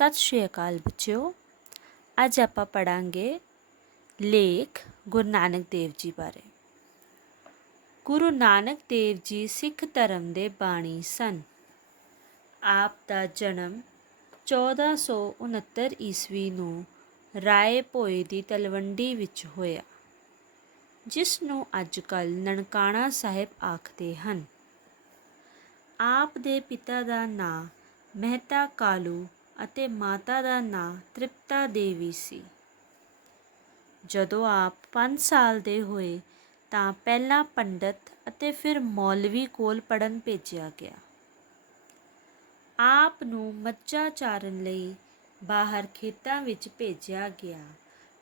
ਸਤਿ ਸ਼੍ਰੀ ਅਕਾਲ ਬੱਚਿਓ। ਅੱਜ ਆਪਾਂ ਪੜਾਂਗੇ ਲੇਖ ਗੁਰੂ ਨਾਨਕ ਦੇਵ ਜੀ ਬਾਰੇ। ਗੁਰੂ ਨਾਨਕ ਦੇਵ ਜੀ ਸਿੱਖ ਧਰਮ ਦੇ ਬਾਣੀ ਸਨ। ਆਪ ਦਾ ਜਨਮ 1469 ਈਸਵੀ ਨੂੰ ਰਾਏ ਭੋਏ ਦੀ ਤਲਵੰਡੀ ਵਿੱਚ ਹੋਇਆ, ਜਿਸ ਨੂੰ ਅੱਜਕੱਲ ਨਨਕਾਣਾ ਸਾਹਿਬ ਆਖਦੇ ਹਨ। ਆਪ ਦੇ ਪਿਤਾ ਦਾ ਨਾਂ ਮਹਿਤਾ ਕਾਲੂ ਅਤੇ ਮਾਤਾ ਦਾ ਨਾਂ ਤ੍ਰਿਪਤਾ ਦੇਵੀ ਸੀ। ਜਦੋਂ ਆਪ 5 ਸਾਲ ਦੇ ਹੋਏ, ਤਾਂ ਪਹਿਲਾਂ ਪੰਡਤ ਅਤੇ ਫਿਰ ਮੌਲਵੀ ਕੋਲ ਪੜਨ ਭੇਜਿਆ ਗਿਆ। ਆਪ ਨੂੰ ਮੱਝਾਂ ਚਾਰਨ ਲਈ ਬਾਹਰ ਖੇਤਾਂ ਵਿੱਚ ਭੇਜਿਆ ਗਿਆ,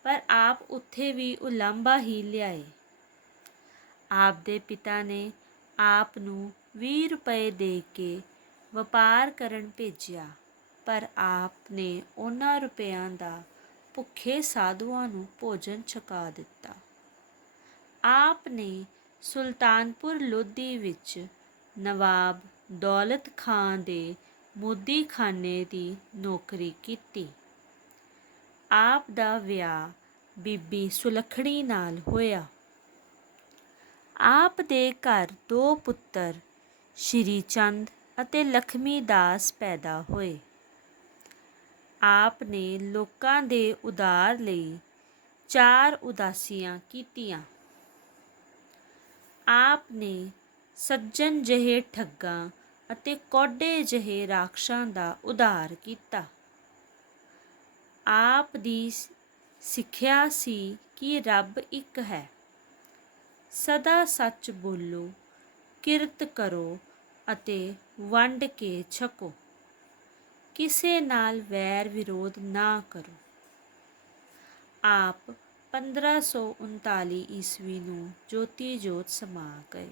ਪਰ ਆਪ ਉੱਥੇ ਵੀ ਉਲਾਂਭਾ ਹੀ ਲਿਆਏ। ਆਪ ਦੇ ਪਿਤਾ ਨੇ ਆਪ ਨੂੰ 20 ਰੁਪਏ ਦੇ ਕੇ ਵਪਾਰ ਕਰਨ ਭੇਜਿਆ। ਪਰ ਆਪ ਨੇ ਉਹਨਾਂ ਰੁਪਿਆਂ ਦਾ ਭੁੱਖੇ ਸਾਧੂਆਂ ਨੂੰ ਭੋਜਨ ਛਕਾ ਦਿੱਤਾ। ਆਪ ਨੇ ਸੁਲਤਾਨਪੁਰ ਲੋਧੀ ਵਿੱਚ ਨਵਾਬ ਦੌਲਤ ਖਾਨ ਦੇ ਮੋਦੀਖਾਨੇ ਦੀ ਨੌਕਰੀ ਕੀਤੀ। ਆਪ ਦਾ ਵਿਆਹ ਬੀਬੀ ਸੁਲਖਣੀ ਨਾਲ ਹੋਇਆ। ਆਪ ਦੇ ਘਰ ਦੋ ਪੁੱਤਰ, ਸ਼੍ਰੀ ਚੰਦ ਅਤੇ ਲਖਮੀ ਦਾਸ ਪੈਦਾ ਹੋਏ। ਆਪ ਨੇ ਲੋਕਾਂ ਦੇ ਉਦਾਰ ਲਈ ਚਾਰ ਉਦਾਸੀਆਂ ਕੀਤੀਆਂ। ਆਪ ਨੇ ਸੱਜਣ ਜਿਹੇ ਠੱਗਾਂ ਅਤੇ ਕੋਡੇ ਜਿਹੇ ਰਾਖਸ਼ਾਂ ਦਾ ਉਧਾਰ ਕੀਤਾ। ਆਪ ਦੀ ਸਿੱਖਿਆ ਸੀ ਕਿ ਰੱਬ ਇੱਕ ਹੈ। ਸਦਾ ਸੱਚ ਬੋਲੋ, ਕਿਰਤ ਕਰੋ ਅਤੇ ਵੰਡ ਕੇ ਛਕੋ। ਕਿਸੇ ਨਾਲ ਵੈਰ ਵਿਰੋਧ ਨਾ ਕਰੋ। ਆਪ 1539 ਈਸਵੀ ਨੂੰ ਜੋਤੀ ਜੋਤ ਸਮਾ ਗਏ।